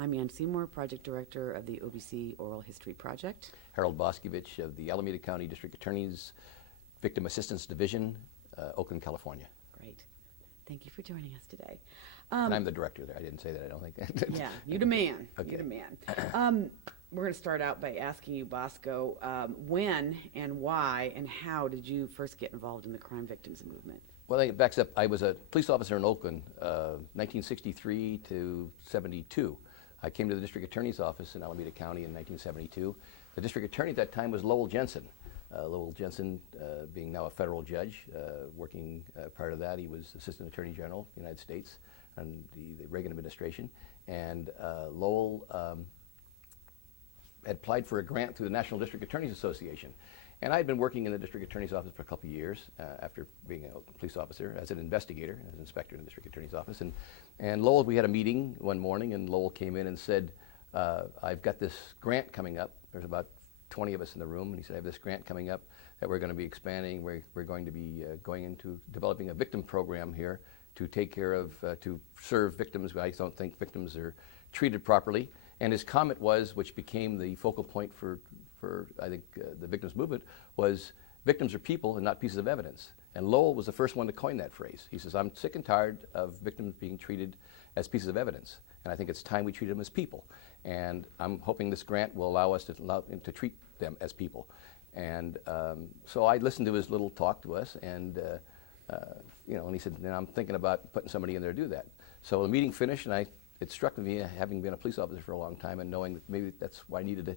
I'm Ann Seymour, Project Director of the OBC Oral History Project. Harold Boscovich of the Alameda County District Attorney's Victim Assistance Division, Oakland, California. Great. Thank you for joining us today. And I'm the director there. I didn't say that, I don't think. Yeah, you the man. Okay. You the man. We're going to start out by asking you, Bosco, when and why and how did you first get involved in the crime victims movement? Well, it backs up. I was a police officer in Oakland, 1963 to 72. I came to the district attorney's office in Alameda County in 1972. The district attorney at that time was Lowell Jensen. Lowell Jensen, being now a federal judge, working prior to that, he was Assistant Attorney General of the United States under the Reagan administration. And Lowell had applied for a grant through the National District Attorneys Association. And I had been working in the district attorney's office for a couple of years after being a police officer as an investigator, as an inspector in the district attorney's office. And Lowell, we had a meeting one morning, and Lowell came in and said, I've got this grant coming up. There's about 20 of us in the room, and he said, I have this grant coming up that we're going to be expanding. We're going to be going into developing a victim program here to take care of, to serve victims. I don't think victims are treated properly. And his comment was, which became the focal point for I think, the victims movement, was victims are people and not pieces of evidence. And Lowell was the first one to coin that phrase. He says, I'm sick and tired of victims being treated as pieces of evidence. And I think it's time we treat them as people. And I'm hoping this grant will allow us to treat them as people. And so I listened to his little talk to us, and and he said, I'm thinking about putting somebody in there to do that. So the meeting finished, and it struck me, having been a police officer for a long time, and knowing that maybe that's why I needed to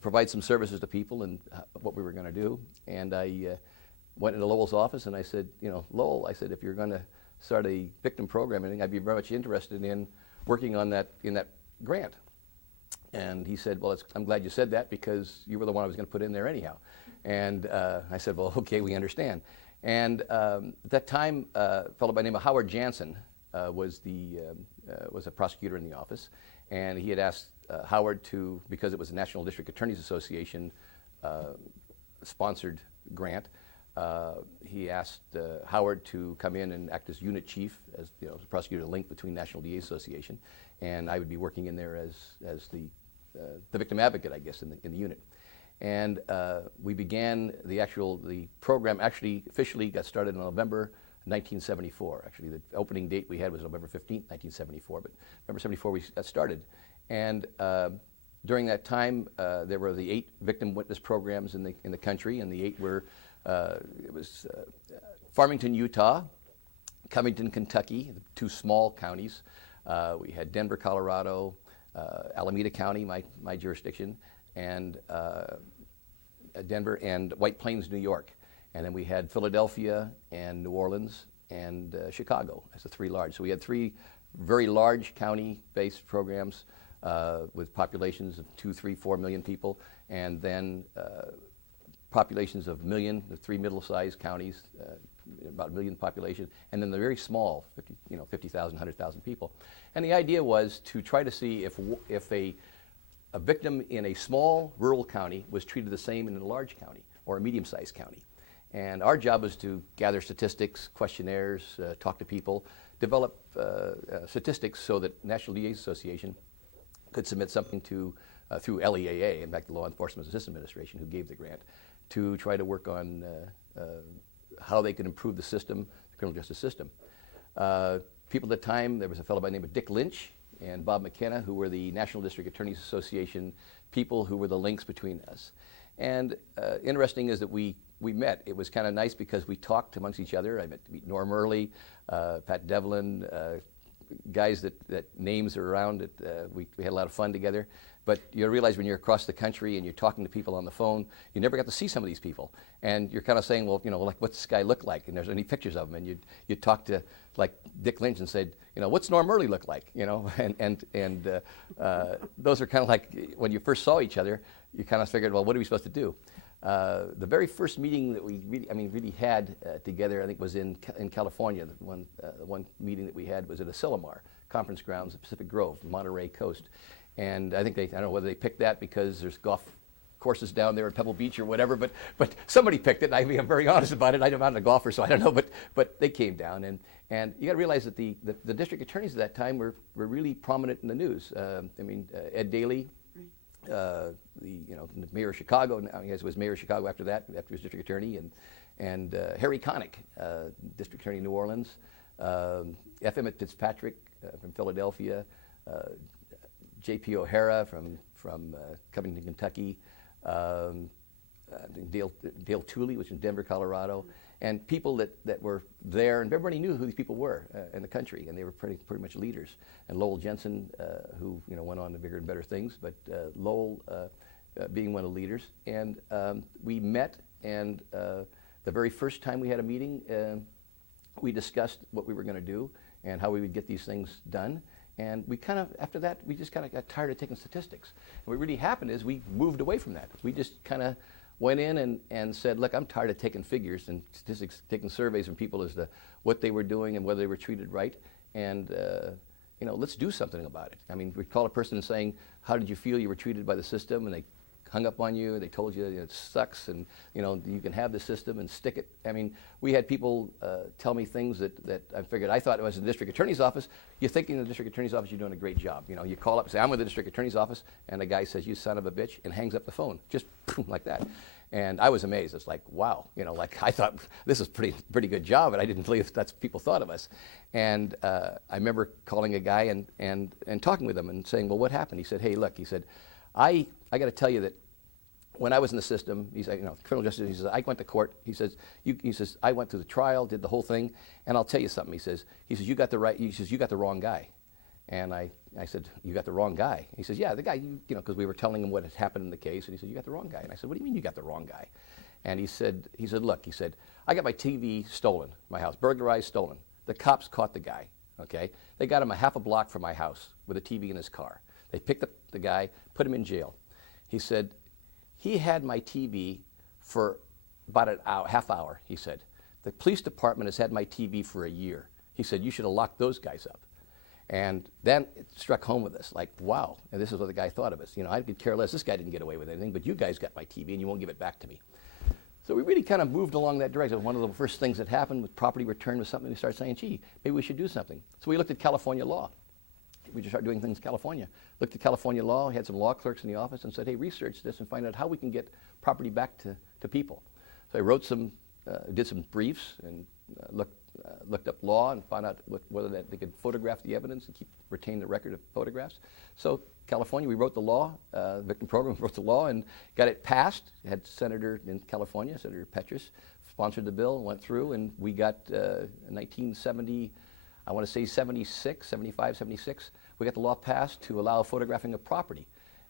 provide some services to people and what we were going to do. And I went into Lowell's office, and I said, Lowell, I said, if you're going to start a victim program, I think I'd be very much interested in working on that, in that grant. And he said, well, I'm glad you said that, because you were the one I was going to put in there anyhow. And I said, well, okay, we understand. And at that time, a fellow by the name of Howard Jansen was a prosecutor in the office, and he had asked Howard to, because it was the National District Attorneys Association sponsored grant, he asked Howard to come in and act as unit chief, as the prosecutor link between National DA Association, and I would be working in there as the victim advocate, I guess, in the unit. And we began the program. Actually, officially got started in November 1974. Actually, the opening date we had was November 15th, 1974, but November 74 we got started. And during that time, there were the 8 victim witness programs in the country, and the 8 were, it was Farmington, Utah, Covington, Kentucky, the 2 small counties. We had Denver, Colorado, Alameda County, my jurisdiction, and Denver, and White Plains, New York. And then we had Philadelphia and New Orleans and Chicago as the 3 large. So we had 3 very large county-based programs with populations of 2, 3, 4 million people, and then populations of million, the 3 middle-sized counties, about 1 million population, and then the very small, 50,000, 100,000 people. And the idea was to try to see if a victim in a small rural county was treated the same in a large county or a medium-sized county. And our job was to gather statistics, questionnaires, talk to people, develop statistics so that National DA Association could submit something to, through LEAA, in fact, the Law Enforcement Assistance Administration, who gave the grant, to try to work on how they could improve the system, the criminal justice system. People at the time, there was a fellow by the name of Dick Lynch and Bob McKenna, who were the National District Attorneys Association people who were the links between us. And interesting is that we met. It was kind of nice because we talked amongst each other. I met Norm Early, Pat Devlin, guys that names are around it. We had a lot of fun together. But you realize when you're across the country and you're talking to people on the phone, you never got to see some of these people. And you're kind of saying, well, like, what's this guy look like? And there's any pictures of him. And you'd talk to, like, Dick Lynch and said, what's Norm Early look like? And those are kind of like, when you first saw each other, you kind of figured, well, what are we supposed to do? The very first meeting that we really had together, I think, was in California. The one meeting that we had was at Asilomar Conference Grounds at Pacific Grove, Monterey Coast. And I think I don't know whether they picked that because there's golf courses down there at Pebble Beach or whatever, but somebody picked it. I'm very honest about it. I'm not a golfer, so I don't know, but they came down, and you got to realize that the district attorneys at that time were really prominent in the news. Ed Daly, the mayor of Chicago. Now he was mayor of Chicago after that, after he was district attorney, and Harry Connick, district attorney in New Orleans, F. Emmett Fitzpatrick from Philadelphia, J.P. O'Hara from Covington, Kentucky, Dale Tooley, which is in Denver, Colorado, and people that were there, and everybody knew who these people were in the country, and they were pretty much leaders. And Lowell Jensen, who went on to bigger and better things, but Lowell being one of the leaders, and we met, and the very first time we had a meeting, we discussed what we were going to do and how we would get these things done. And we kind of, after that, we just kind of got tired of taking statistics. And what really happened is we moved away from that. We just kind of went in and said, look, I'm tired of taking figures and statistics, taking surveys from people as to what they were doing and whether they were treated right. And, let's do something about it. I mean, we'd call a person and saying, how did you feel you were treated by the system? And they hung up on you, they told you, it sucks, and you can have the system and stick it. I mean, we had people tell me things that I figured, I thought it was the district attorney's office. You're thinking the district attorney's office, you're doing a great job. You call up and say, I'm with the district attorney's office, and the guy says, you son of a bitch, and hangs up the phone, just like that. And I was amazed. It's like, wow, I thought this is pretty good job, and I didn't believe that's what people thought of us. And I remember calling a guy and talking with him and saying, well, what happened? He said, hey, look, he said, I got to tell you that when I was in the system, he said, criminal justice, he says, I went to court. He says, I went through the trial, did the whole thing, and I'll tell you something. He says, you got the wrong guy. And I said, you got the wrong guy? He says, yeah, the guy, because we were telling him what had happened in the case, and he said, you got the wrong guy. And I said, what do you mean you got the wrong guy? And he said, look, I got my TV stolen, my house, burglarized, stolen. The cops caught the guy, okay? They got him a half a block from my house with a TV in his car. They picked up the guy, put him in jail. He said, he had my TV for about an hour, half hour, he said. The police department has had my TV for a year. He said, you should have locked those guys up. And then it struck home with us, like, wow, and this is what the guy thought of us. I could care less, this guy didn't get away with anything, but you guys got my TV and you won't give it back to me. So we really kind of moved along that direction. One of the first things that happened with property return was something we started saying, gee, maybe we should do something. So we looked at California law. We just started doing things in California. Looked at California law, had some law clerks in the office and said, hey, research this and find out how we can get property back to people. So I wrote did some briefs and looked up law and found out whether they could photograph the evidence and retain the record of photographs. So California, we wrote the law, victim program wrote the law and got it passed. Had Senator in California, Senator Petrus, sponsored the bill, went through, and we got 1970, I want to say 76, 75, 76, we got the law passed to allow photographing of property.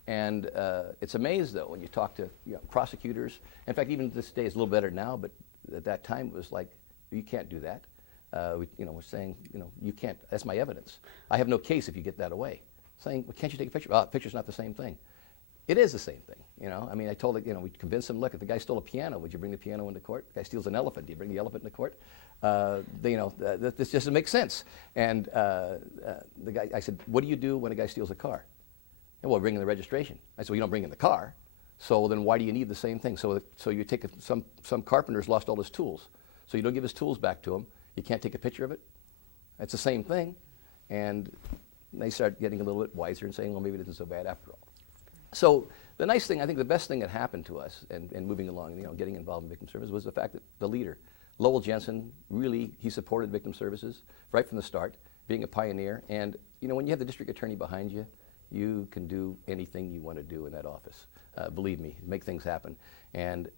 And it's amazing, though, when you talk to prosecutors. In fact, even this day it's a little better now, but at that time it was like, you can't do that. We're saying, you can't, that's my evidence. I have no case if you get that away. Saying, well, can't you take a picture? Oh, a picture's not the same thing. It is the same thing, I mean, I told it, we convinced him, look, if the guy stole a piano, would you bring the piano into court? The guy steals an elephant, do you bring the elephant into court? This doesn't make sense. And the guy, I said, what do you do when a guy steals a car? And well, bring in the registration. I said, well, you don't bring in the car. So then why do you need the same thing? So you take some carpenter's lost all his tools. So you don't give his tools back to him. You can't take a picture of it. It's the same thing. And they start getting a little bit wiser and saying, well, maybe it isn't so bad after all. So the nice thing, I think the best thing that happened to us and moving along, getting involved in victim service was the fact that the leader, Lowell Jensen, really, he supported victim services right from the start, being a pioneer. And, when you have the district attorney behind you, you can do anything you want to do in that office. Believe me, make things happen. And,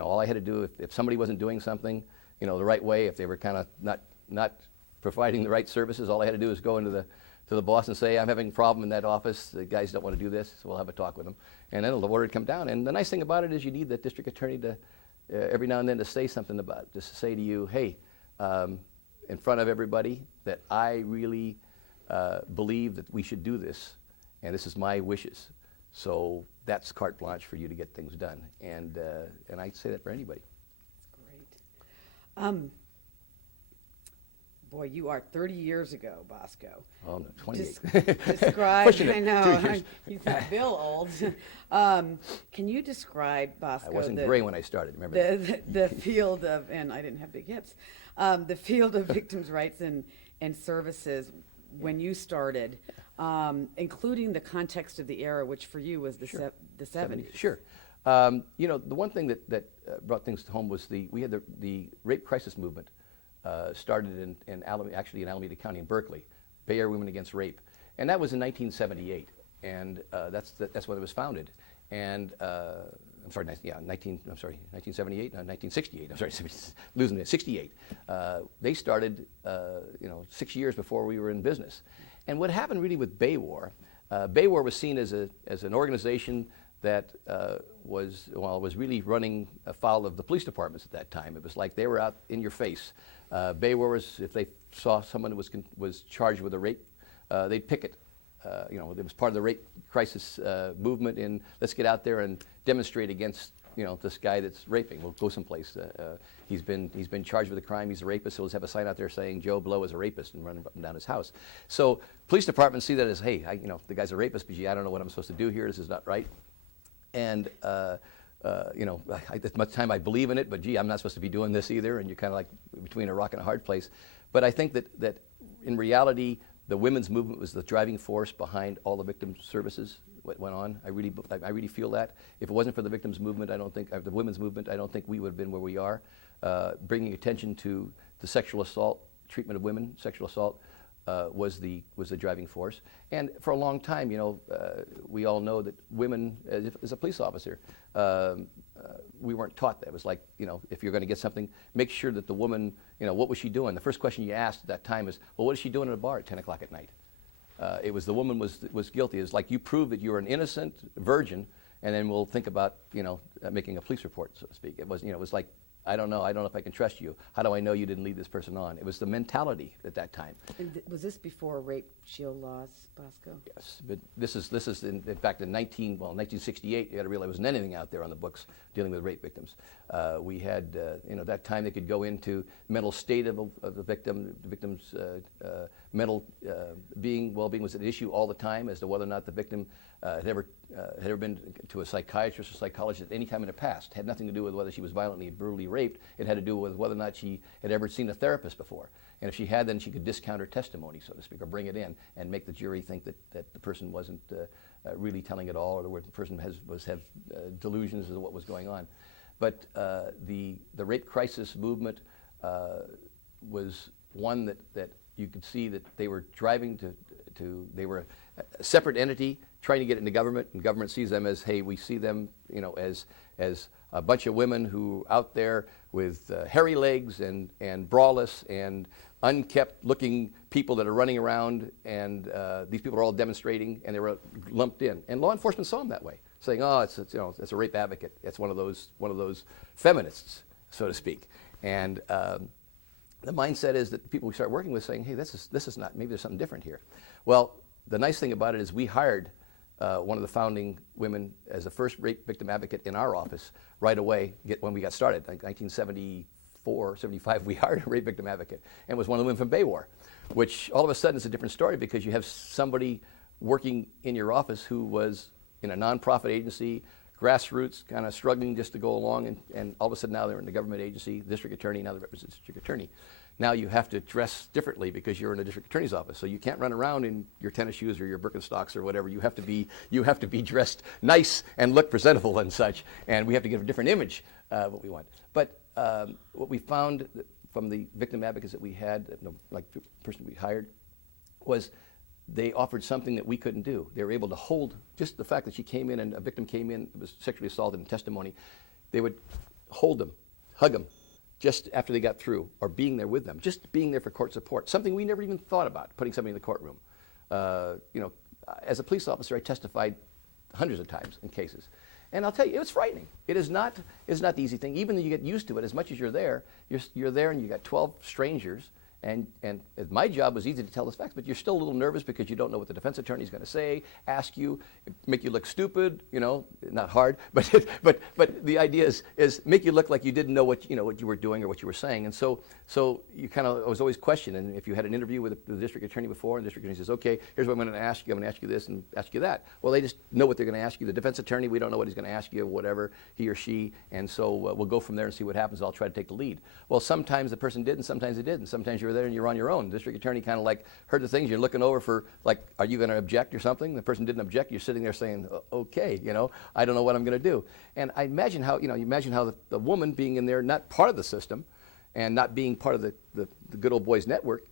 all I had to do, if somebody wasn't doing something, the right way, if they were kind of not providing the right services, all I had to do is go into the boss and say, I'm having a problem in that office, the guys don't want to do this, so we'll have a talk with them. And then the order would come down. And the nice thing about it is you need that district attorney to, every now and then, to say something about it, just to say to you, hey, in front of everybody, that I really believe that we should do this, and this is my wishes. So that's carte blanche for you to get things done. And I say that for anybody. That's great. Boy, you are 30 years ago, Bosco. Oh, no, 28. Describe, Pushing it. I know, 2 years. you think Bill old. Can you describe, Bosco, I wasn't gray when I started, remember? the field of, and I didn't have big hips, the field of victims' rights and services when you started, including the context of the era, which for you was the 70s. Sure. You know, the one thing that brought things home was we had the rape crisis movement started in Alameda County in Berkeley, Bay Area Women Against Rape, and that was in 1978, and that's when it was founded. And I'm sorry, 1978, 1968. I'm sorry, losing it. 68. They started, 6 years before we were in business. And what happened really with Baywar was seen as an organization that was really running afoul of the police departments at that time. It was like they were out in your face. Baywar was, if they saw someone who was charged with a rape, they'd picket. It was part of the rape crisis movement in let's get out there and demonstrate against this guy that's raping. We'll go someplace. He's been charged with a crime. He's a rapist. So let's have a sign out there saying Joe Blow is a rapist and run up and down his house. So police departments see that as, hey, the guy's a rapist, but gee, I don't know what I'm supposed to do here. This is not right. And as much time I believe in it, but gee, I'm not supposed to be doing this either. And you're kind of like between a rock and a hard place. But I think that in reality, the women's movement was the driving force behind all the victim services that went on. I really feel that. If it wasn't for the victims movement, the women's movement, I don't think we would have been where we are. Bringing attention to the sexual assault, treatment of women, sexual assault, was the driving force. And for a long time, we all know that women, as a police officer, we weren't taught that. It was like, if you're going to get something, make sure that the woman, what was she doing? The first question you asked at that time is, well, what is she doing at a bar at 10 o'clock at night? It was the woman was guilty. It's like you prove that you're an innocent virgin, and then we'll think about, making a police report, so to speak. It was like, I don't know if I can trust you. How do I know you didn't lead this person on? It was the mentality at that time. And was this before rape shield laws, Bosco? Yes, but this is in fact in 1968. You got to realize there wasn't anything out there on the books dealing with rape victims. We had that time they could go into mental state of the victim. The victim's mental well-being was an issue all the time as to whether or not the victim had ever been to a psychiatrist or psychologist at any time in the past. It had nothing to do with whether she was violently and brutally raped. It had to do with whether or not she had ever seen a therapist before. And if she had, then she could discount her testimony, so to speak, or bring it in and make the jury think that the person wasn't really telling it all, or the person have delusions as to what was going on. But the rape crisis movement was one that you could see that they were driving they were a separate entity trying to get into government, and government sees them as, hey, we see them, as a bunch of women who out there with hairy legs and braless and unkept looking people that are running around, and these people are all demonstrating, and they were lumped in. And law enforcement saw them that way, saying, oh, it's a rape advocate. It's one of those feminists, so to speak. And the mindset is that the people we start working with saying, hey, this is not, maybe there's something different here. Well, the nice thing about it is we hired one of the founding women as the first rape victim advocate in our office right away when we got started. Like 1974, 75, we hired a rape victim advocate, and was one of the women from Baywar, which all of a sudden is a different story because you have somebody working in your office who was in a nonprofit agency, grassroots, kind of struggling just to go along, and all of a sudden now they're in the government agency, district attorney, now they represent district attorney. Now you have to dress differently because you're in a district attorney's office. So you can't run around in your tennis shoes or your Birkenstocks or whatever. You have to be dressed nice and look presentable and such. And we have to give a different image what we want. But what we found from the victim advocates that we had, like the person we hired, was they offered something that we couldn't do. They were able to hold just the fact that she came in and a victim came in, was sexually assaulted in testimony. They would hold them, hug them, just after they got through, or being there with them, just being there for court support, something we never even thought about, putting somebody in the courtroom. As a police officer, I testified hundreds of times in cases. And I'll tell you, it was frightening. It is not the easy thing. Even though you get used to it, as much as you're there and you got 12 strangers, And my job was easy to tell the facts, but you're still a little nervous because you don't know what the defense attorney is going to say, ask you, make you look stupid, not hard, but the idea is make you look like you didn't know what you were doing or what you were saying. And so you kind of was always questioned. And if you had an interview with the district attorney before, and the district attorney says, okay, here's what I'm going to ask you. I'm going to ask you this and ask you that. Well, they just know what they're going to ask you. The defense attorney, we don't know what he's going to ask you, whatever, he or she. And so we'll go from there and see what happens. I'll try to take the lead. Well, sometimes the person did, and sometimes they didn't. Sometimes you were there and you're on your own. The district attorney kind of like heard the things. You're looking over for like, are you going to object or something? The person didn't object. You're sitting there saying, okay, I don't know what I'm going to do. And I imagine how, you imagine how the woman being in there, not part of the system, and not being part of the good old boys network,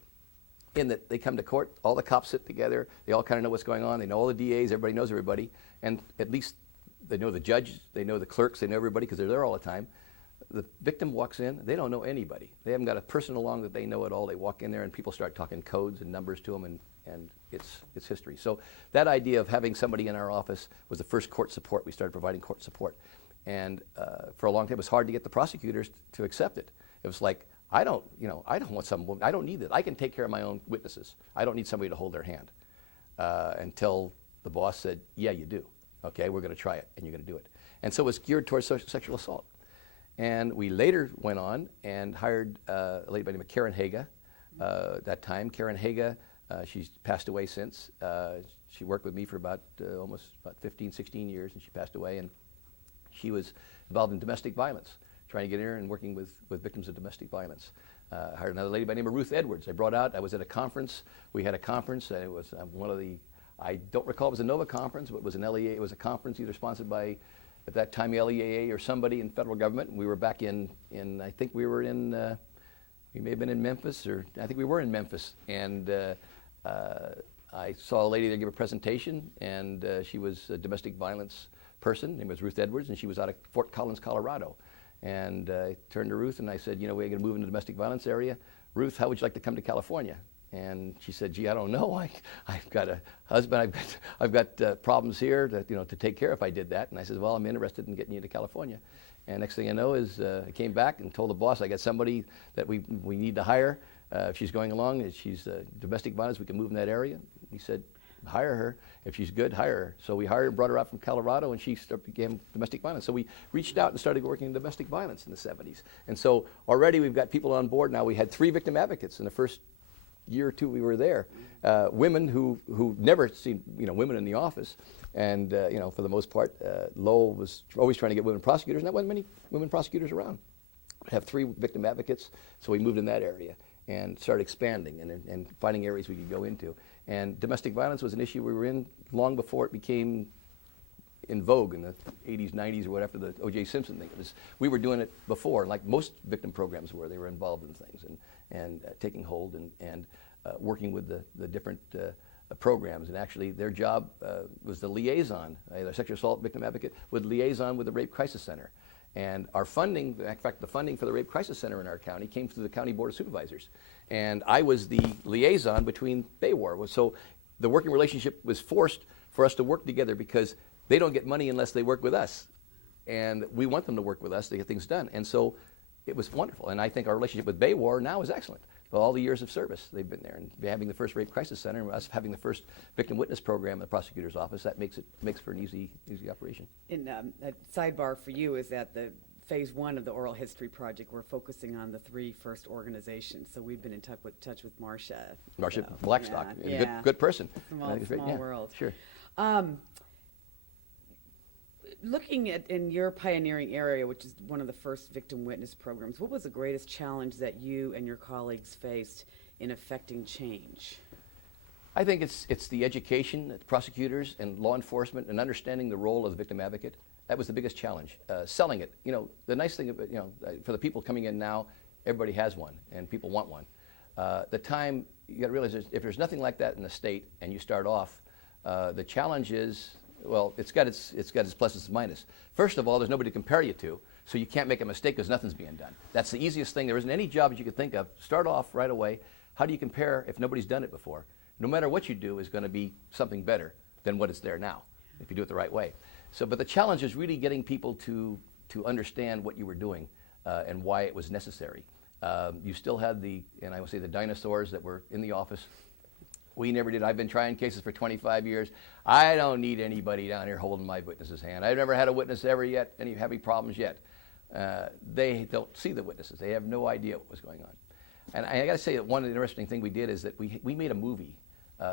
in that they come to court, all the cops sit together, they all kind of know what's going on, they know all the DAs, everybody knows everybody, and at least they know the judge, they know the clerks, they know everybody because they're there all the time. The victim walks in, they don't know anybody. They haven't got a person along that they know at all. They walk in there and people start talking codes and numbers to them, and it's history. So that idea of having somebody in our office was the first court support. We started providing court support. And for a long time, it was hard to get the prosecutors to accept it. It was like, I don't want some woman, I don't need it. I can take care of my own witnesses. I don't need somebody to hold their hand. Until the boss said, yeah, you do. Okay, we're going to try it, and you're going to do it. And so it was geared towards sexual assault. And we later went on and hired a lady by the name of Karen Haga. That time, Karen Haga, she's passed away since. She worked with me for about 15, 16 years, and she passed away. And she was involved in domestic violence, trying to get in there and working with victims of domestic violence. I hired another lady by the name of Ruth Edwards. I was at a conference. We had a conference, and it was one of the, I don't recall if it was a NOVA conference, but it was an LEA. It was a conference either sponsored by, at that time, the LEAA or somebody in federal government. And we were back I think we were in, we may have been in Memphis, or I think we were in Memphis. And I saw a lady there give a presentation, and she was a domestic violence person. Her name was Ruth Edwards, and she was out of Fort Collins, Colorado. And I turned to Ruth and I said, we're going to move into the domestic violence area. Ruth, how would you like to come to California? And she said, gee, I don't know. I've got a husband. I've got problems here to take care of if I did that. And I said, well, I'm interested in getting you to California. And next thing I know is I came back and told the boss, I got somebody that we need to hire. If she's going along, if she's domestic violence, we can move in that area. He said, hire her. If she's good, hire her. So we hired her, brought her out from Colorado, and she became domestic violence. So we reached out and started working in domestic violence in the 70s. And so already we've got people on board now. We had 3 victim advocates in the first year or two we were there. Women who never seen women in the office. And for the most part, Lowell was always trying to get women prosecutors, and there wasn't many women prosecutors around. We have 3 victim advocates, so we moved in that area and started expanding and finding areas we could go into. And domestic violence was an issue we were in long before it became in vogue in the 80s, 90s, or whatever, the O.J. Simpson thing. We were doing it before, like most victim programs were. They were involved in things and taking hold and working with the different programs. And actually, their job was the liaison. The sexual assault victim advocate would liaison with the Rape Crisis Center. And our funding, in fact, the funding for the Rape Crisis Center in our county came through the County Board of Supervisors. And I was the liaison between BayWar. So the working relationship was forced for us to work together because they don't get money unless they work with us. And we want them to work with us to get things done. And so it was wonderful. And I think our relationship with BayWar now is excellent. All the years of service they've been there, and having the first Rape Crisis Center, and us having the first victim witness program in the prosecutor's office, that makes for an easy operation. And a sidebar for you is that the phase 1 of the Oral History Project, we're focusing on the 3 first organizations. So we've been in touch with Marcia. Marcia Blackstock, yeah. a good person. Small world. Sure. Looking at in your pioneering area, which is one of the first victim witness programs, what was the greatest challenge that you and your colleagues faced in affecting change? I think it's the education that prosecutors and law enforcement and understanding the role of the victim advocate. That was the biggest challenge. Selling it. The nice thing about, for the people coming in now, everybody has one and people want one. The time, you got to realize if there's nothing like that in the state and you start off, the challenge is, well, it's got its pluses and minuses. First of all, there's nobody to compare you to, so you can't make a mistake because nothing's being done. That's the easiest thing. There isn't any job that you could think of. Start off right away. How do you compare if nobody's done it before? No matter what you do is going to be something better than what is there now, if you do it the right way. So, but the challenge is really getting people to understand what you were doing and why it was necessary. You still had and I would say the dinosaurs that were in the office. We never did. I've been trying cases for 25 years. I don't need anybody down here holding my witness's hand. I've never had a witness ever yet, any heavy problems yet. They don't see the witnesses. They have no idea what was going on. And I got to say that one interesting thing we did is that we made a movie.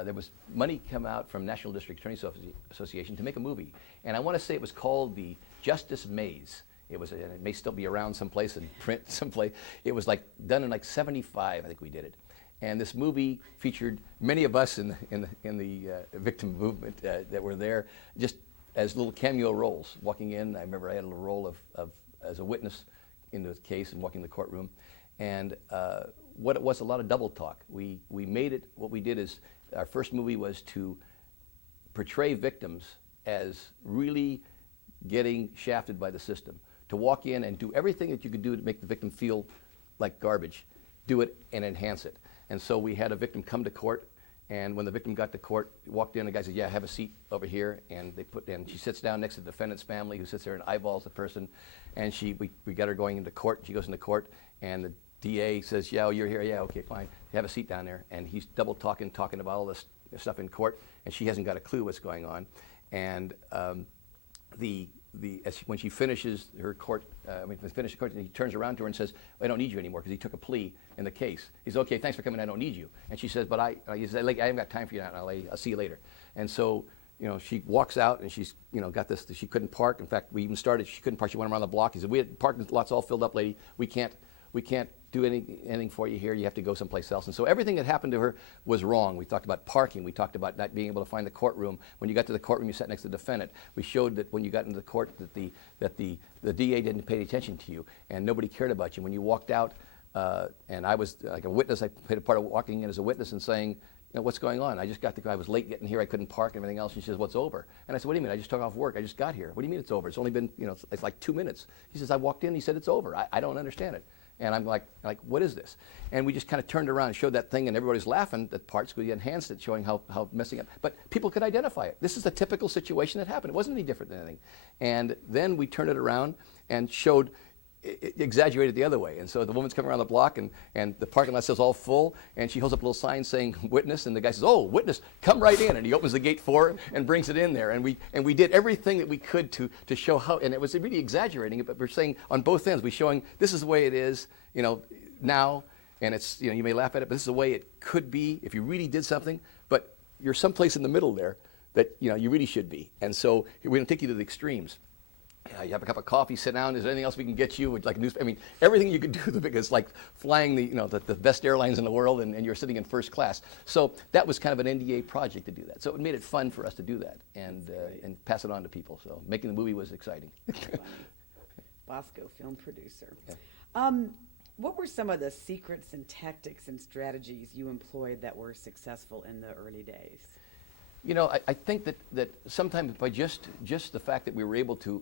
There was money come out from National District Attorney's Association to make a movie. And I want to say it was called the Justice Maze. And it may still be around someplace in print someplace. It was like done in like 75, I think we did it. And this movie featured many of us in the victim movement that were there, just as little cameo roles. Walking in, I remember I had a little role of as a witness in the case and walking the courtroom. And what it was, a lot of double talk. We made it, what we did is, our first movie was to portray victims as really getting shafted by the system. To walk in and do everything that you could do to make the victim feel like garbage, do it and enhance it. And so we had a victim come to court, and when the victim got to court, walked in, the guy said, yeah, have a seat over here, and she sits down next to the defendant's family, who sits there and eyeballs the person, and we got her going into court. She goes into court, and the DA says, yeah, oh, you're here, yeah, okay, fine, have a seat down there, and he's double talking about all this stuff in court, and she hasn't got a clue what's going on. And when she finishes her court, he turns around to her and says, I don't need you anymore, because he took a plea in the case. He says, okay, thanks for coming, I don't need you. And she says, but he said, I haven't got time for you now, I'll see you later. And so, she walks out, and she's, got this, she couldn't park. In fact, we even started, she couldn't park, she went around the block. He said, we had parking lots all filled up, lady, we can't do anything for you here, you have to go someplace else. And so everything that happened to her was wrong. We talked about parking, we talked about not being able to find the courtroom. When you got to the courtroom, you sat next to the defendant. We showed that when you got into the court that the DA didn't pay attention to you, and nobody cared about you. When you walked out, and I was like a witness, I played a part of walking in as a witness and saying, what's going on? I was late getting here, I couldn't park and everything else. And she says, what's over? And I said, what do you mean? I just took off work, I just got here. What do you mean it's over? It's only been, it's like 2 minutes. He says, I walked in, he said it's over. I don't understand it. And I'm like, what is this? And we just kind of turned around and showed that thing, and everybody's laughing at parts because we enhanced it, showing how messing up. But people could identify it. This is a typical situation that happened. It wasn't any different than anything. And then we turned it around and showed, exaggerated the other way. And so the woman's coming around the block, and the parking lot says all full, and she holds up a little sign saying witness, and the guy says, oh, witness, come right in. And he opens the gate for her and brings it in there. And we did everything that we could to show how, and it was really exaggerating it, but we're saying on both ends, we're showing this is the way it is, now, and it's, you may laugh at it, but this is the way it could be if you really did something, but you're someplace in the middle there that, you really should be. And so we don't take you to the extremes. You have a cup of coffee, sit down. Is there anything else we can get you? Like everything you could do, because like flying the best airlines in the world, and you're sitting in first class. So that was kind of an NDA project to do that. So it made it fun for us to do that and pass it on to people. So making the movie was exciting. Bosco, film producer. Yeah. What were some of the secrets and tactics and strategies you employed that were successful in the early days? I think that sometimes by just the fact that we were able to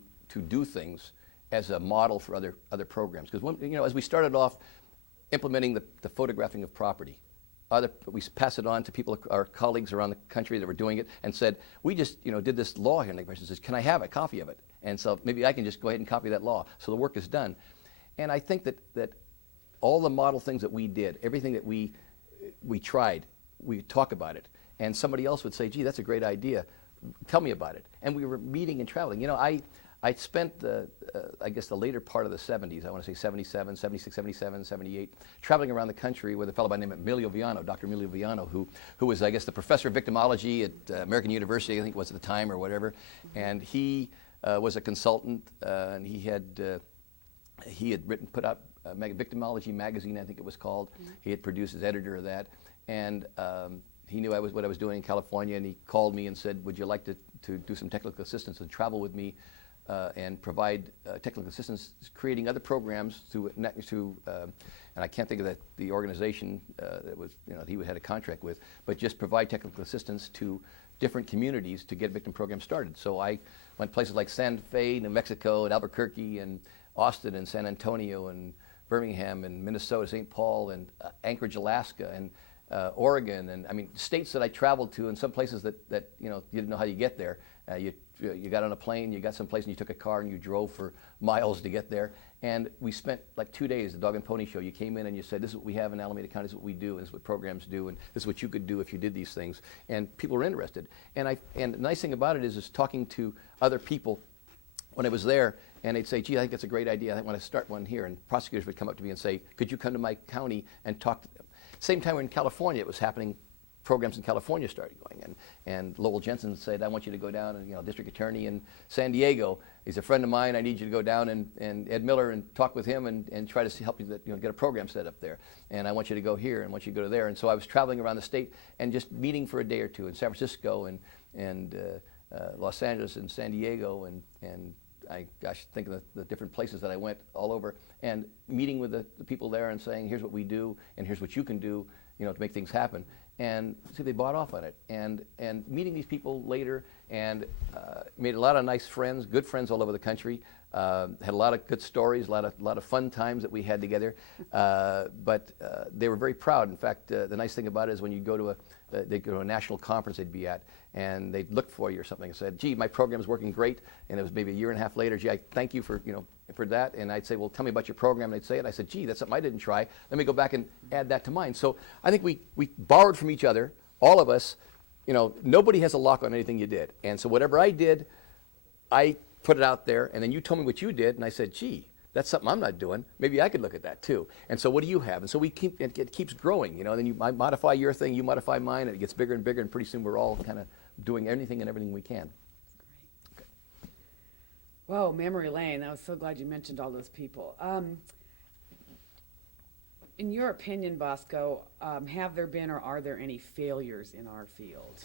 do things as a model for other programs. Because as we started off implementing the photographing of property, we pass it on to people, our colleagues around the country that were doing it, and said, we just did this law here, and the person says, can I have a copy of it? And so maybe I can just go ahead and copy that law. So the work is done. And I think that all the model things that we did, everything that we tried, we talk about it, and somebody else would say, gee, that's a great idea, tell me about it. And we were meeting and traveling. I spent, I guess, the later part of the 70s, I want to say 77, 76, 77, 78, traveling around the country with a fellow by the name of Emilio Viano, Dr. Emilio Viano, who was, I guess, the professor of victimology at American University, I think it was at the time or whatever. And he was a consultant, and he had put out Victimology magazine, I think it was called. Mm-hmm. He had produced as editor of that. And he knew what I was doing in California, and he called me and said, would you like to do some technical assistance and travel with me and provide technical assistance, creating other programs and I can't think of the organization that was, he had a contract with, but just provide technical assistance to different communities to get victim programs started. So I went places like Santa Fe, New Mexico, and Albuquerque, and Austin, and San Antonio, and Birmingham, and Minnesota, St. Paul, and Anchorage, Alaska, and Oregon, and states that I traveled to, and some places that you didn't know how you get there. You got on a plane, you got someplace, and you took a car and you drove for miles to get there. And we spent like 2 days, the dog and pony show. You came in and you said, this is what we have in Alameda County, this is what we do, and this is what programs do, and this is what you could do if you did these things. And people were interested. And the nice thing about it is talking to other people when I was there, and they'd say, gee, I think it's a great idea. I want to start one here. And prosecutors would come up to me and say, could you come to my county and talk to them? Same time in California, it was happening. Programs in California started going, and Lowell Jensen said, I want you to go down, and district attorney in San Diego, he's a friend of mine, I need you to go down and Ed Miller and talk with him and try to help you get a program set up there. And I want you to go here, and I want you to go to there. And so I was traveling around the state and just meeting for a day or two in San Francisco and Los Angeles and San Diego, and I think of the different places that I went all over, and meeting with the people there and saying, here's what we do, and here's what you can do, to make things happen. And see, they bought off on it. And meeting these people later, and made a lot of nice friends, good friends all over the country. Had a lot of good stories, a lot of fun times that we had together. But they were very proud. In fact, the nice thing about it is when you go to they'd go to a national conference they'd be at, and they'd look for you or something and said, gee, my program's working great. And it was maybe a year and a half later, gee, I thank you for that. And I'd say, well, tell me about your program. And they'd say it. I said, gee, that's something I didn't try. Let me go back and add that to mine. So I think we borrowed from each other, all of us. Nobody has a lock on anything you did. And so whatever I did, I put it out there. And then you told me what you did. And I said, gee, that's something I'm not doing. Maybe I could look at that too. And so what do you have? And so it keeps growing. Then I modify your thing, you modify mine, and it gets bigger and bigger. And pretty soon we're all kind of doing anything and everything we can. Great. Whoa, memory lane. I was so glad you mentioned all those people. In your opinion, Bosco, have there been or are there any failures in our field?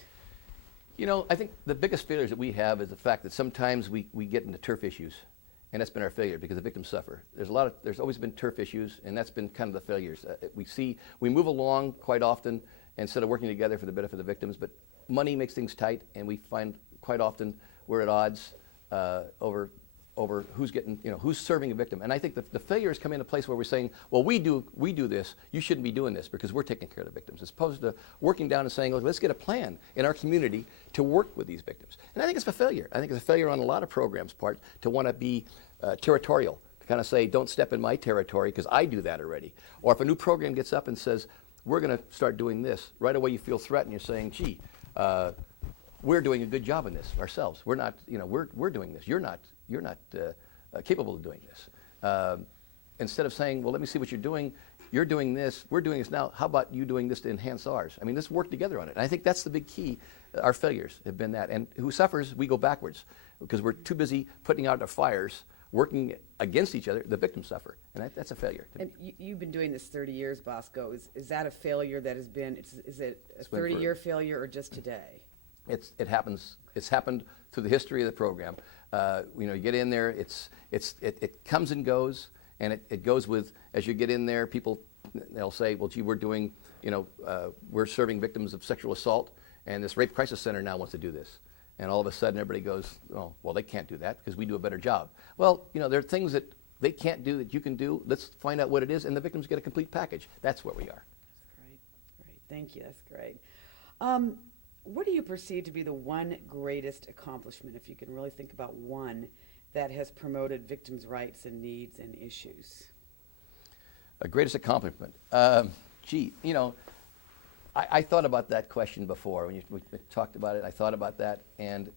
I think the biggest failures that we have is the fact that sometimes we get into turf issues, and that's been our failure because the victims suffer. There's always been turf issues, and that's been kind of the failures. We move along quite often instead of working together for the benefit of the victims, but money makes things tight, and we find quite often we're at odds over who's getting, who's serving a victim. And I think the failures come into place where we're saying, well, we do this, you shouldn't be doing this because we're taking care of the victims, as opposed to working down and saying, look, let's get a plan in our community to work with these victims. And I think it's a failure. I think it's a failure on a lot of programs' part to want to be territorial, to kind of say, don't step in my territory because I do that already. Or if a new program gets up and says, we're going to start doing this, right away you feel threatened. You're saying, gee, we're doing a good job in this ourselves. We're not, we're doing this. You're not capable of doing this. Instead of saying, well, let me see what you're doing this, we're doing this now, how about you doing this to enhance ours? I mean, let's work together on it. And I think that's the big key. Our failures have been that. And who suffers, we go backwards because we're too busy putting out the fires, working against each other. The victims suffer. And that's a failure. And you've been doing this 30 years, Bosco. Is that a failure that has been, is it a 30-year failure or just today? It happens. It's happened through the history of the program. You get in there, it comes and goes, and it goes with, as you get in there, people, they'll say, well, gee, we're doing, we're serving victims of sexual assault, and this rape crisis center now wants to do this. And all of a sudden everybody goes, oh, well, they can't do that because we do a better job. Well, there are things that they can't do that you can do. Let's find out what it is, and the victims get a complete package. That's where we are. That's great. Thank you. That's great. What do you perceive to be the one greatest accomplishment, if you can really think about one, that has promoted victims' rights and needs and issues? A greatest accomplishment. Gee, I thought about that question before. When we talked about it, I thought about that. And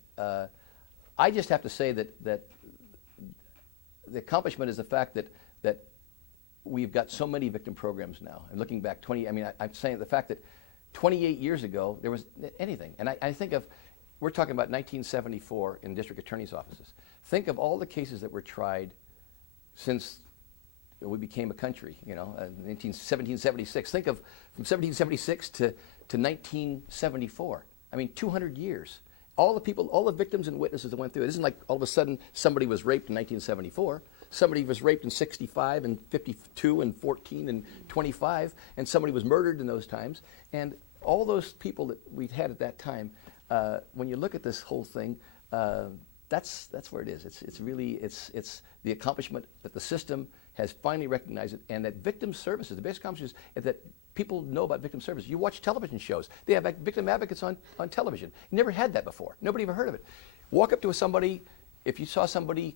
I just have to say that the accomplishment is the fact that we've got so many victim programs now. And looking back I'm saying the fact that 28 years ago, there was anything. And I think of, we're talking about 1974 in district attorney's offices. Think of all the cases that were tried since we became a country, 1776. Think of from 1776 to 1974. 200 years. All the victims and witnesses that went through it. It isn't like all of a sudden somebody was raped in 1974. Somebody was raped in 65 and 52 and 14 and 25, and somebody was murdered in those times. And all those people that we'd had at that time, when you look at this whole thing, that's where it is. It's really the accomplishment that the system has finally recognized it, and that victim services, the basic accomplishment is that people know about victim services. You watch television shows. They have victim advocates on television. You never had that before. Nobody ever heard of it. Walk up to somebody, if you saw somebody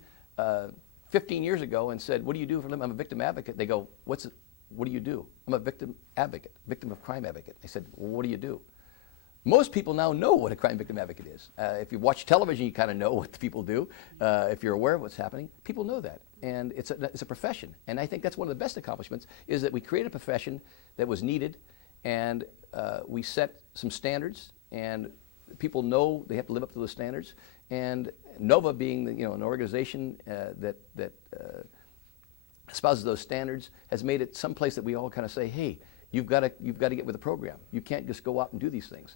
15 years ago and said, what do you do for a living? I'm a victim advocate. They go, what do you do? I'm a victim advocate, victim of crime advocate. I said, well, what do you do? Most people now know what a crime victim advocate is. If you watch television, you kind of know what the people do. If you're aware of what's happening, people know that. And it's a profession. And I think that's one of the best accomplishments, is that we created a profession that was needed, and we set some standards, and people know they have to live up to those standards. And NOVA, being an organization that espouses those standards, has made it someplace that we all kind of say, hey, you've got to get with the program. You can't just go out and do these things.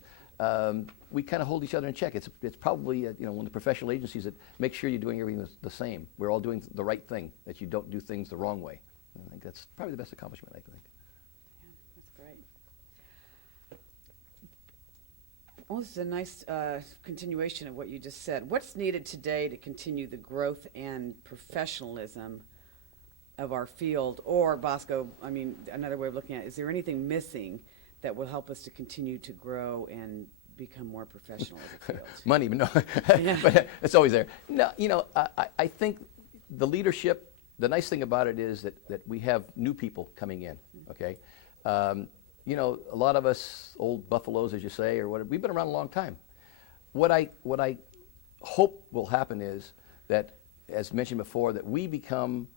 We kind of hold each other in check. It's probably one of the professional agencies that makes sure you're doing everything the same. We're all doing the right thing, that you don't do things the wrong way. I think that's probably the best accomplishment, I think. Yeah, that's great. Well, this is a nice continuation of what you just said. What's needed today to continue the growth and professionalism of our field? Or, Bosco, I mean, another way of looking at it, is there anything missing that will help us to continue to grow and become more professional as a field? Money, but no, Yeah. but it's always there. No, I think the leadership, the nice thing about it is that we have new people coming in, okay? A lot of us old buffaloes, as you say, or whatever, we've been around a long time. What I hope will happen is that, as mentioned before, that we become,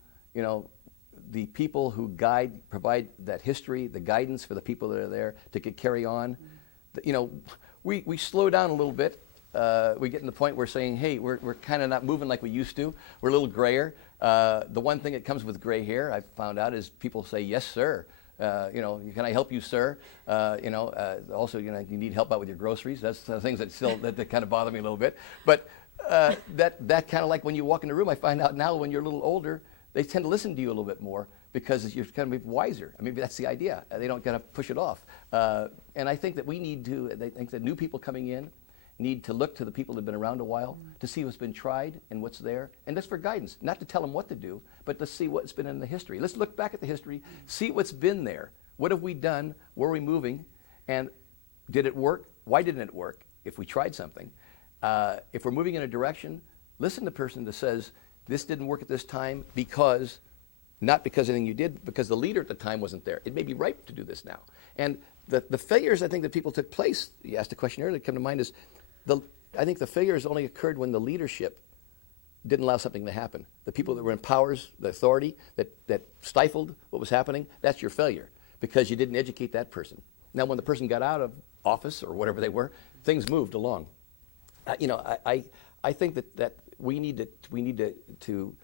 the people who provide that history, the guidance for the people that are there to carry on. We slow down a little bit. We get to the point where saying, hey, we're kind of not moving like we used to. We're a little grayer. The one thing that comes with gray hair, I've found out, is people say, yes, sir. Can I help you, sir? Also, you need help out with your groceries. That's the things that still that kind of bother me a little bit. But that kind of, like when you walk in the room, I find out now when you're a little older, they tend to listen to you a little bit more because you're kind of wiser. I mean, that's the idea. They don't kind of push it off. And I think that I think that new people coming in need to look to the people that have been around a while to see what's been tried and what's there. And that's for guidance, not to tell them what to do, but to see what's been in the history. Let's look back at the history, see what's been there. What have we done? Where are we moving? And did it work? Why didn't it work if we tried something? If we're moving in a direction, listen to the person that says, this didn't work at this time because, not because anything you did, because the leader at the time wasn't there. It may be ripe to do this now. And the failures, I think, that people took place, you asked a question earlier that came to mind, is I think the failures only occurred when the leadership didn't allow something to happen. The people that were in powers, the authority, that stifled what was happening, that's your failure, because you didn't educate that person. Now, when the person got out of office or whatever they were, things moved along. I think that we need to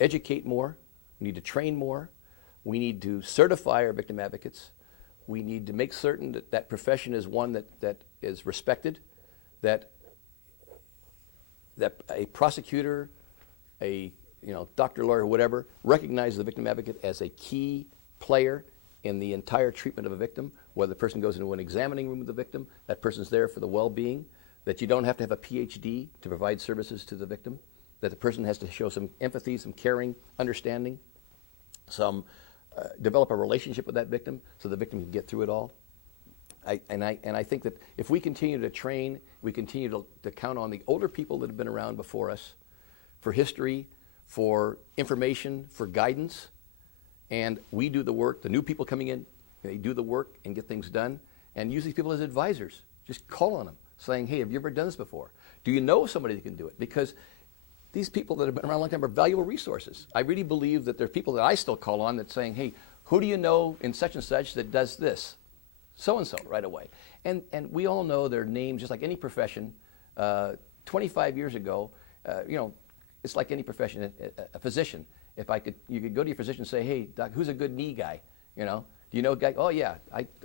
educate more. We need to train more. We need to certify our victim advocates. We need to make certain that that profession is one that is respected, that a prosecutor, a doctor, lawyer, whatever, recognizes the victim advocate as a key player in the entire treatment of a victim. Whether the person goes into an examining room with the victim, that person's there for the well-being, that you don't have to have a PhD to provide services to the victim, that the person has to show some empathy, some caring, understanding, develop a relationship with that victim so the victim can get through it all. I think that if we continue to train, we continue to count on the older people that have been around before us for history, for information, for guidance, and we do the work. The new people coming in, they do the work and get things done, and use these people as advisors. Just call on them, saying, hey, have you ever done this before? Do you know somebody that can do it? Because these people that have been around a long time are valuable resources. I really believe that there are people that I still call on that's saying, hey, who do you know in such and such that does this? So-and-so right away. And we all know their names, just like any profession. 25 years ago, it's like any profession, a physician. You could go to your physician and say, hey, doc, who's a good knee guy? Do you know a guy? Oh, yeah,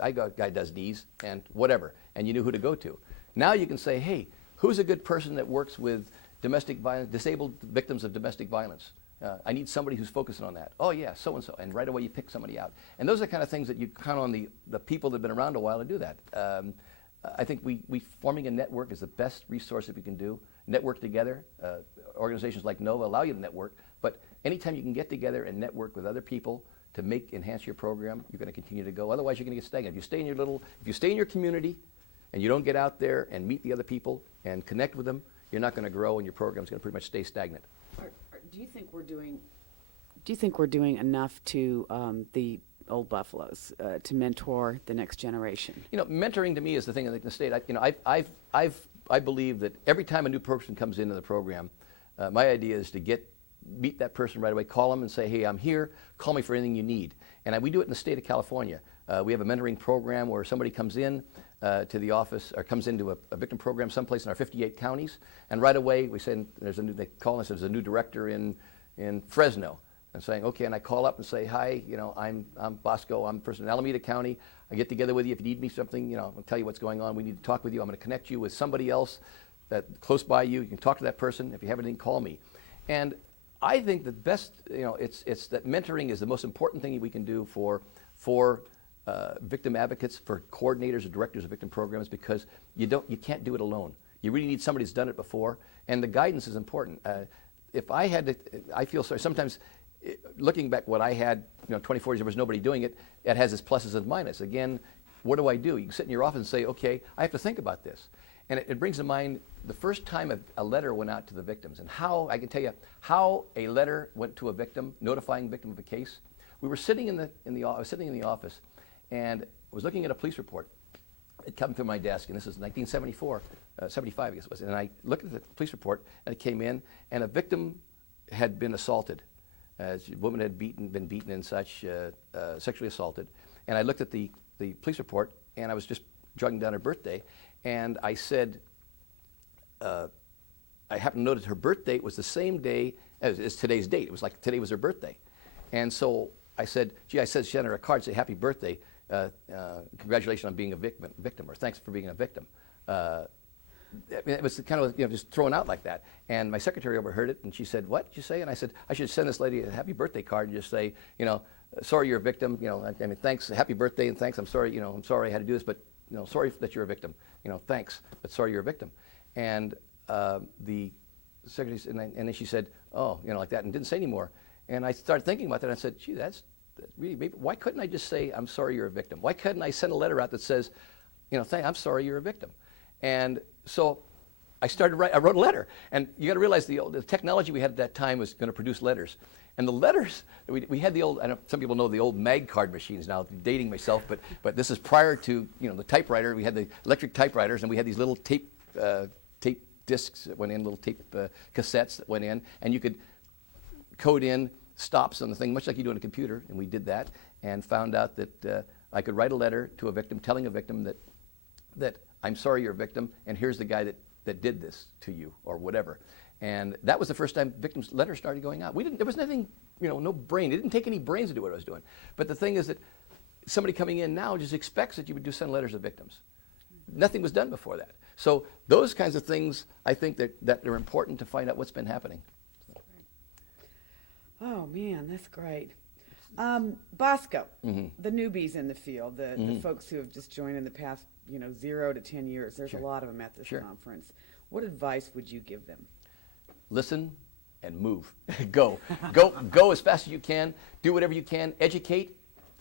I got a guy does knees and whatever. And you knew who to go to. Now you can say, hey, who's a good person that works with domestic violence, disabled victims of domestic violence? I need somebody who's focusing on that. Oh, yeah, so-and-so. And right away you pick somebody out. And those are the kind of things that you count on the people that have been around a while to do that. I think we forming a network is the best resource that we can do. Network together. Organizations like NOVA allow you to network. But anytime you can get together and network with other people to enhance your program, you're going to continue to go. Otherwise, you're going to get stagnant. If you stay in your community and you don't get out there and meet the other people and connect with them, you're not going to grow, and your program's going to pretty much stay stagnant. Do you think we're doing Do you think we're doing enough to the old buffaloes to mentor the next generation? You know, mentoring to me is the thing in the state. I believe that every time a new person comes into the program, my idea is to meet that person right away, call them and say, hey, I'm here, call me for anything you need. And we do it in the state of California. We have a mentoring program where somebody comes in to the office or comes into a victim program someplace in our 58 counties, and right away we say they call us, there's a new director in Fresno, and saying, okay, and I call up and say, hi, you know, I'm Bosco, I'm a person in Alameda County. I get together with you if you need me something, you know, I'll tell you what's going on. We need to talk with you. I'm going to connect you with somebody else that close by you. You can talk to that person. If you have anything, call me. And I think the best, you know, it's that mentoring is the most important thing we can do for victim advocates, for coordinators or directors of victim programs, because you can't do it alone. You really need somebody who's done it before, and the guidance is important. If I had to, I feel sorry sometimes. Looking back, what I had, you know, 24 years, there was nobody doing it. It has its pluses and minuses. Again, what do? You can sit in your office and say, okay, I have to think about this. And it brings to mind the first time a letter went out to the victims, and how, I can tell you, how a letter went to a victim, notifying a victim of a case. We were sitting I was sitting in the office, and I was looking at a police report. It came through my desk, and this is 1974, 75, I guess it was. And I looked at the police report, and it came in, and a victim had been assaulted. A woman had been beaten and such, sexually assaulted. And I looked at the police report, and I was just jogging down her birthday, and I said, I happened to notice her birth date was the same day as today's date. It was like today was her birthday. And so I said, gee, she sent her a card, say, happy birthday, congratulations on being a victim, or thanks for being a victim. I mean, it was kind of, you know, just thrown out like that. And my secretary overheard it, and she said, what did you say? And I said, I should send this lady a happy birthday card and just say, you know, sorry you're a victim, you know, I mean, thanks, happy birthday, and thanks, I'm sorry, you know, I'm sorry I had to do this, but, you know, sorry that you're a victim, you know, thanks, but sorry you're a victim. And the secretary, and then she said, oh, you know, like that, and didn't say anymore. And I started thinking about that, and I said, gee, that's really, maybe, why couldn't I just say, I'm sorry you're a victim? Why couldn't I send a letter out that says, you know, I'm sorry you're a victim? And so I wrote a letter. And you got to realize the technology we had at that time was going to produce letters. And the letters, we had the old, I know some people know the old mag card machines now, dating myself, but this is prior to, you know, the typewriter. We had the electric typewriters, and we had these little tape discs that went in, little tape cassettes that went in, and you could code in stops on the thing, much like you do on a computer, and we did that, and found out that I could write a letter to a victim, telling a victim that I'm sorry you're a victim, and here's the guy that did this to you, or whatever. And that was the first time victims' letters started going out. There was nothing, you know, no brain. It didn't take any brains to do what I was doing. But the thing is that somebody coming in now just expects that you would send letters to victims. Nothing was done before that. So those kinds of things, I think that they're important to find out what's been happening. Oh, man, that's great. Bosco, the newbies in the field, the folks who have just joined in the past, 0 to 10 years, there's a lot of them at this conference. What advice would you give them? Listen and move. Go as fast as you can. Do whatever you can. Educate,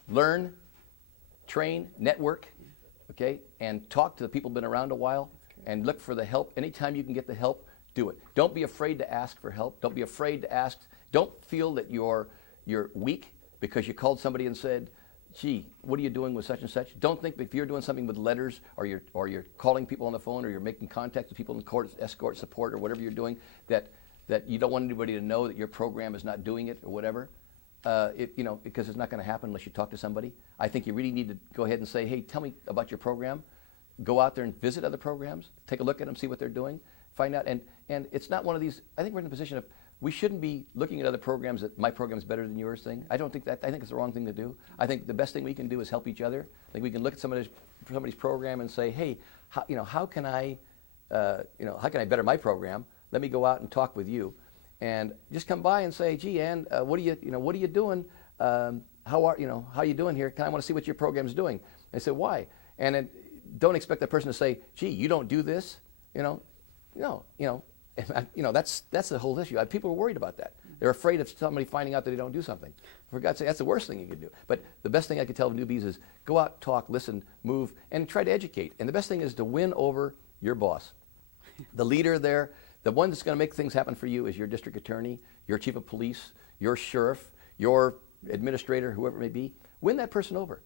learn, train, network, okay? And talk to the people who've been around a while, and look for the help. Anytime you can get the help, do it. Don't be afraid to ask for help. Don't be afraid to ask. Don't feel that you're weak because you called somebody and said, gee, what are you doing with such and such? Don't think if you're doing something with letters, or you're calling people on the phone, or you're making contact with people in court, escort support, or whatever you're doing, that you don't want anybody to know that your program is not doing it or whatever, because it's not going to happen unless you talk to somebody. I think you really need to go ahead and say, hey, tell me about your program. Go out there and visit other programs. Take a look at them, see what they're doing, find out. And it's not one of these, I think we're in a position of, we shouldn't be looking at other programs that my program is better than yours thing. I don't think that. I think it's the wrong thing to do. I think the best thing we can do is help each other. I think we can look at somebody's program and say, hey, how can I better my program? Let me go out and talk with you, and just come by and say, gee, Ann, what are you doing? How are you doing here? I want to see what your program's doing. And I said, why? And then don't expect that person to say, gee, you don't do this. That's the whole issue. People are worried about that. They're afraid of somebody finding out that they don't do something. For God's sake, that's the worst thing you could do. But the best thing I could tell newbies is go out, talk, listen, move, and try to educate. And the best thing is to win over your boss. The leader there, the one that's going to make things happen for you is your district attorney, your chief of police, your sheriff, your administrator, whoever it may be, win that person over.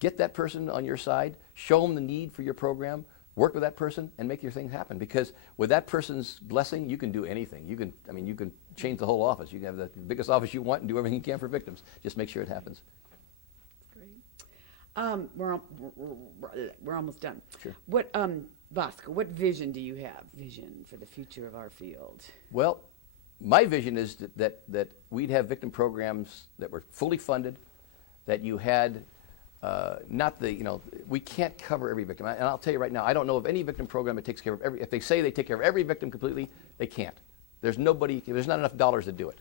Get that person on your side, show them the need for your program, work with that person, and make your thing happen. Because with that person's blessing, you can do anything. You can change the whole office. You can have the biggest office you want and do everything you can for victims. Just make sure it happens. Great. We're almost done. Sure. What, Bosco, what vision do you have? Vision for the future of our field? Well, my vision is that we'd have victim programs that were fully funded, that you had not the, we can't cover every victim. And I'll tell you right now, I don't know of any victim program that takes care of if they say they take care of every victim completely, they can't. There's not enough dollars to do it.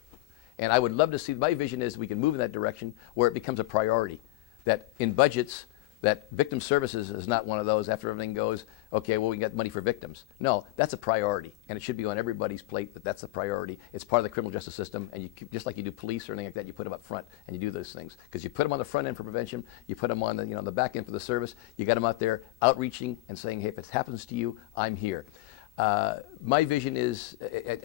And I would love to see, my vision is we can move in that direction where it becomes a priority. That in budgets, that victim services is not one of those after everything goes, okay, well, we got money for victims. No, that's a priority. And it should be on everybody's plate that that's a priority. It's part of the criminal justice system. And just like you do police or anything like that, you put them up front and you do those things. Because you put them on the front end for prevention, you put them on the, the back end for the service, you got them out there outreaching and saying, hey, if it happens to you, I'm here. My vision is,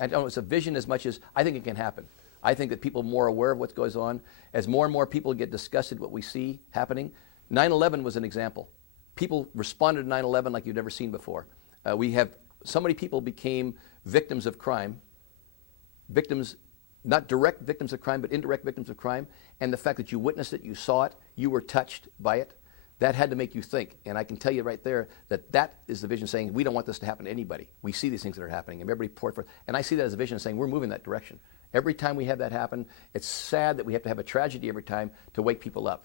I don't know, it's a vision as much as I think it can happen. I think that people are more aware of what goes on. As more and more people get disgusted with what we see happening, 9/11 was an example. People responded to 9/11 like you'd never seen before. So many people became victims of crime, victims, not direct victims of crime, but indirect victims of crime. And the fact that you witnessed it, you saw it, you were touched by it, that had to make you think. And I can tell you right there that is the vision saying, we don't want this to happen to anybody. We see these things that are happening, and everybody poured for it. And I see that as a vision saying, we're moving that direction. Every time we have that happen, it's sad that we have to have a tragedy every time to wake people up.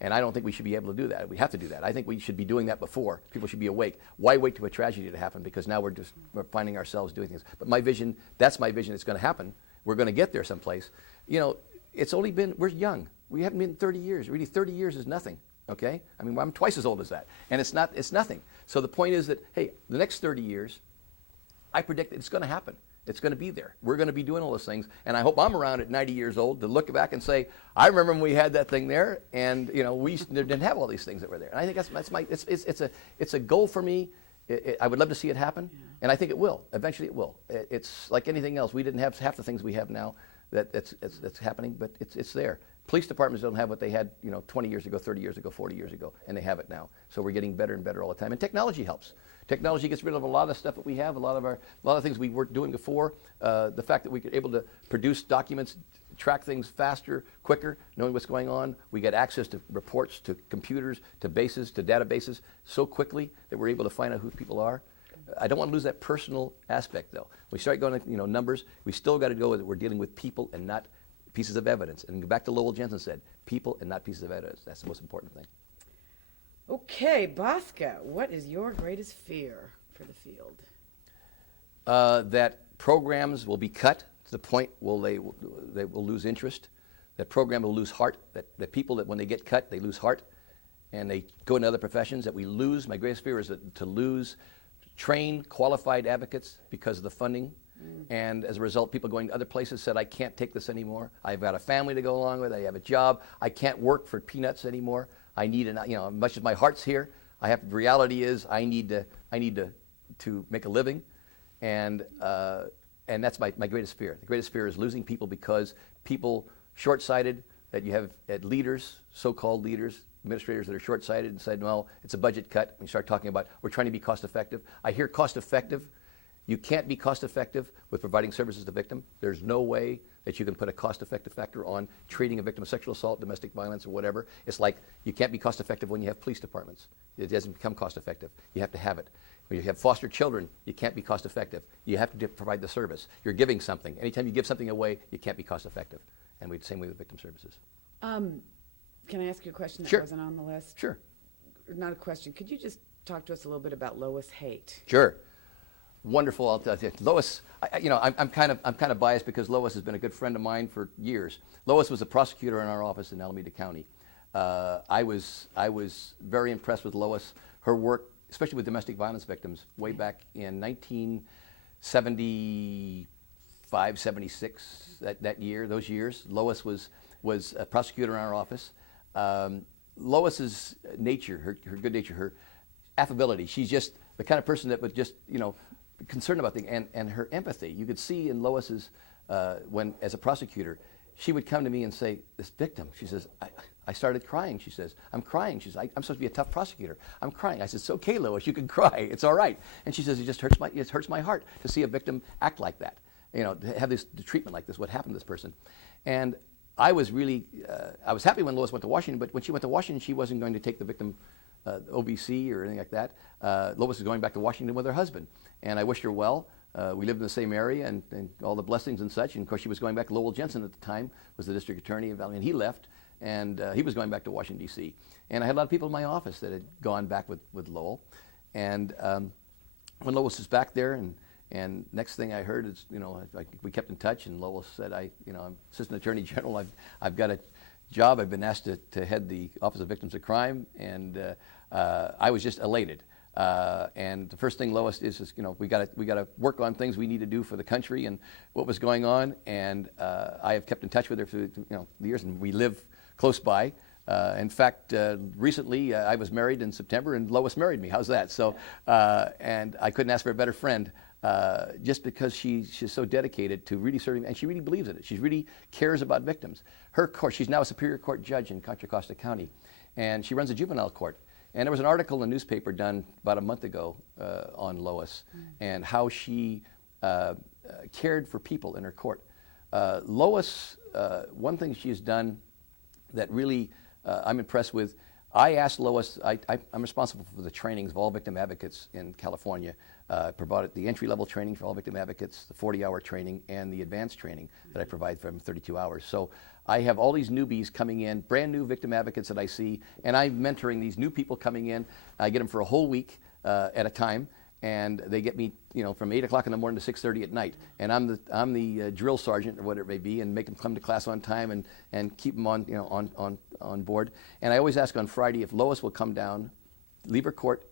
And I don't think we should be able to do that. We have to do that. I think we should be doing that before. People should be awake. Why wait for a tragedy to happen? Because now we're finding ourselves doing things. But my vision, that's my vision. It's going to happen. We're going to get there someplace. It's only been, we're young. We haven't been 30 years. Really, 30 years is nothing, okay? I mean, I'm twice as old as that. And it's nothing. So the point is that, hey, the next 30 years, I predict that it's going to happen. It's going to be there. We're going to be doing all those things. And I hope I'm around at 90 years old to look back and say, I remember when we had that thing there, and we didn't have all these things that were there. And I think that's my, it's a goal for me. I would love to see it happen, and I think it will. Eventually it will. It's like anything else. We didn't have half the things we have now that's happening, but it's there. Police departments don't have what they had 20 years ago, 30 years ago, 40 years ago, and they have it now. So we're getting better and better all the time. And technology helps. Technology gets rid of a lot of the stuff that we have, a lot of things we weren't doing before. The fact that we were able to produce documents, track things faster, quicker, knowing what's going on. We get access to reports, to computers, to bases, to databases so quickly that we're able to find out who people are. I don't want to lose that personal aspect, though. We start going to numbers. We still got to go with it. We're dealing with people and not pieces of evidence. And back to Lowell Jensen said, people and not pieces of evidence. That's the most important thing. Okay, Bosco, what is your greatest fear for the field? That programs will be cut to the point where they will lose interest. That program will lose heart. That people, that when they get cut, they lose heart, and they go into other professions. That we lose. My greatest fear is to lose trained, qualified advocates because of the funding. And as a result, people going to other places said, I can't take this anymore. I've got a family to go along with. I have a job. I can't work for peanuts anymore. I need much as my heart's here, the reality is I need to make a living, and that's my greatest fear. The greatest fear is losing people because people short-sighted, that you have leaders, so-called leaders, administrators that are short-sighted and said, well, it's a budget cut. And you start talking about, we're trying to be cost-effective. I hear cost-effective. You can't be cost-effective with providing services to the victim. There's no way that you can put a cost-effective factor on treating a victim of sexual assault, domestic violence, or whatever. It's like you can't be cost-effective when you have police departments. It doesn't become cost-effective. You have to have it. When you have foster children, you can't be cost-effective. You have to provide the service. You're giving something. Anytime you give something away, you can't be cost-effective. And the same way with victim services. Can I ask you a question that Sure. wasn't on the list? Sure. Not a question. Could you just talk to us a little bit about Lois Haight? Sure. Wonderful. I'll tell you. Lois, I'm kind of biased because Lois has been a good friend of mine for years. Lois was a prosecutor in our office in Alameda County. I was very impressed with Lois, her work, especially with domestic violence victims, way back in 1975, 76, that year, those years. Lois was a prosecutor in our office. Lois's nature, her good nature, her affability, she's just the kind of person that would just, concerned about things, and her empathy. You could see in Lois's, when as a prosecutor, she would come to me and say, this victim, she says, I started crying. She says, I'm crying. She says, I'm supposed to be a tough prosecutor. I'm crying. I said, it's okay, Lois, you can cry. It's all right. And she says, it hurts my heart to see a victim act like that. You know, to have the treatment like this, what happened to this person. And I was really, I was happy when Lois went to Washington, but when she went to Washington, she wasn't going to take the victim OBC or anything like that. Lois was going back to Washington with her husband. And I wished her well. We lived in the same area and all the blessings and such. And of course, she was going back. Lowell Jensen at the time was the district attorney in Valley, and he left. And he was going back to Washington, D.C. And I had a lot of people in my office that had gone back with Lowell. And when Lois was back there, and next thing I heard is, you know, we kept in touch, and Lowell said, I'm Assistant Attorney General. I've got a job. I've been asked to head the Office of Victims of Crime, and I was just elated. And the first thing Lois is, you know, we got to work on things we need to do for the country and what was going on. And I have kept in touch with her through, you know, the years, and we live close by. In fact, recently I was married in September, and Lois married me. How's that? So, and I couldn't ask for a better friend, just because she's so dedicated to really serving, and she really believes in it. She really cares about victims. Her court, she's now a Superior Court judge in Contra Costa County, and she runs a juvenile court. And there was an article in the newspaper done about a month ago on Lois and how she cared for people in her court. Lois, one thing she's done that really I'm impressed with, I asked Lois, I'm responsible for the trainings of all victim advocates in California. Provided the entry-level training for all victim advocates, the 40-hour training, and the advanced training that I provide for them 32 hours. So I have all these newbies coming in, brand new victim advocates that I see, and I'm mentoring these new people coming in. I get them for a whole week at a time, and they get me, you know, from 8 o'clock in the morning to 6:30 at night. And I'm the drill sergeant or whatever it may be, and make them come to class on time and keep them on, you know, on board. And I always ask on Friday if Lois will come down, leave her court,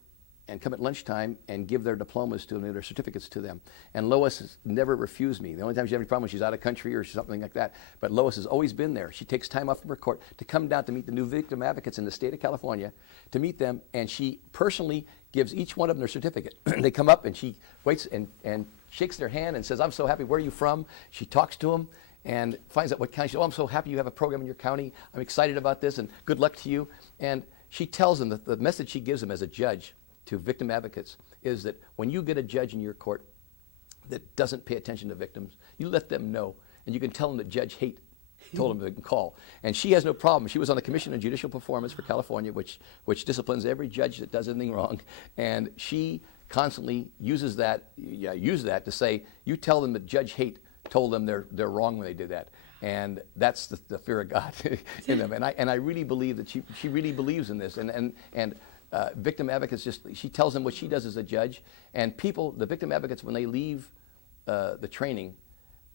and come at lunchtime and give their diplomas to them, their certificates to them. And Lois has never refused me. The only time she has any problem is she's out of country or something like that. But Lois has always been there. She takes time off from her court to come down to meet the new victim advocates in the state of California, to meet them, and she personally gives each one of them their certificate. They come up and she waits and shakes their hand and says, I'm so happy, where are you from? She talks to them and finds out what county. She says, oh, I'm so happy you have a program in your county. I'm excited about this, and good luck to you. And she tells them that the message she gives them as a judge to victim advocates is that when you get a judge in your court that doesn't pay attention to victims, you let them know, and you can tell them that Judge Haight told them they can call. And she has no problem. She was on the Commission on Judicial Performance for California, which disciplines every judge that does anything wrong, and she constantly uses that to say, you tell them that Judge Haight told them they're wrong when they did that. And that's the fear of God in them. And I really believe that she really believes in this. And victim advocates, she tells them what she does as a judge, and people, the victim advocates, when they leave the training,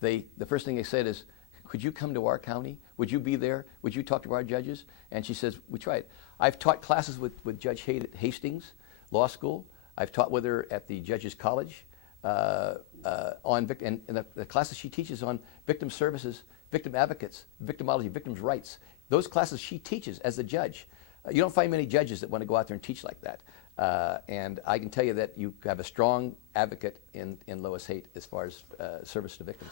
the first thing they said is, could you come to our county? Would you be there? Would you talk to our judges? And she says, we tried. I've taught classes with Judge Haight at Hastings Law School. I've taught with her at the Judges College and the classes she teaches on victim services, victim advocates, victimology, victims' rights. Those classes she teaches as a judge. You don't find many judges that want to go out there and teach like that. And I can tell you that you have a strong advocate in Lois Haight as far as service to victims.